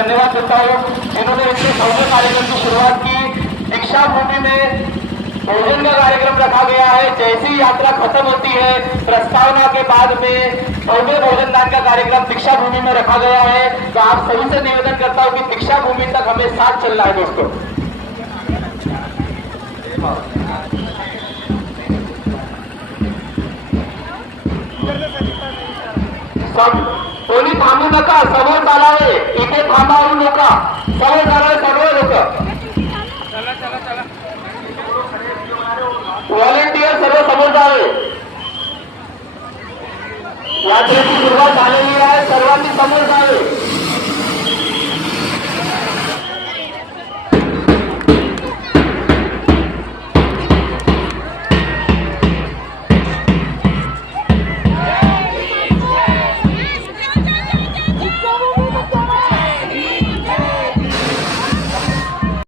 धन्यवाद देता हूँ। इन्होंने इतने भव्य कार्यक्रम की शुरुआत की। दीक्षा भूमि में भोजन का कार्यक्रम रखा गया है। जैसी यात्रा खत्म होती है प्रस्तावना के बाद में भव्य भोजन दान का कार्यक्रम दीक्षा भूमि में रखा गया है। तो आप सभी से निवेदन करता हूँ कि दीक्षा भूमि तक हमें साथ चलना है दोस्तों। कोणी थांबू नका, समोर चालावे, इथे थांबावू नका, समोर चालावे सर्व लोक, व्हॉलेंटियर सर्व समोर जावे। यात्रेची सुरुवात झालेली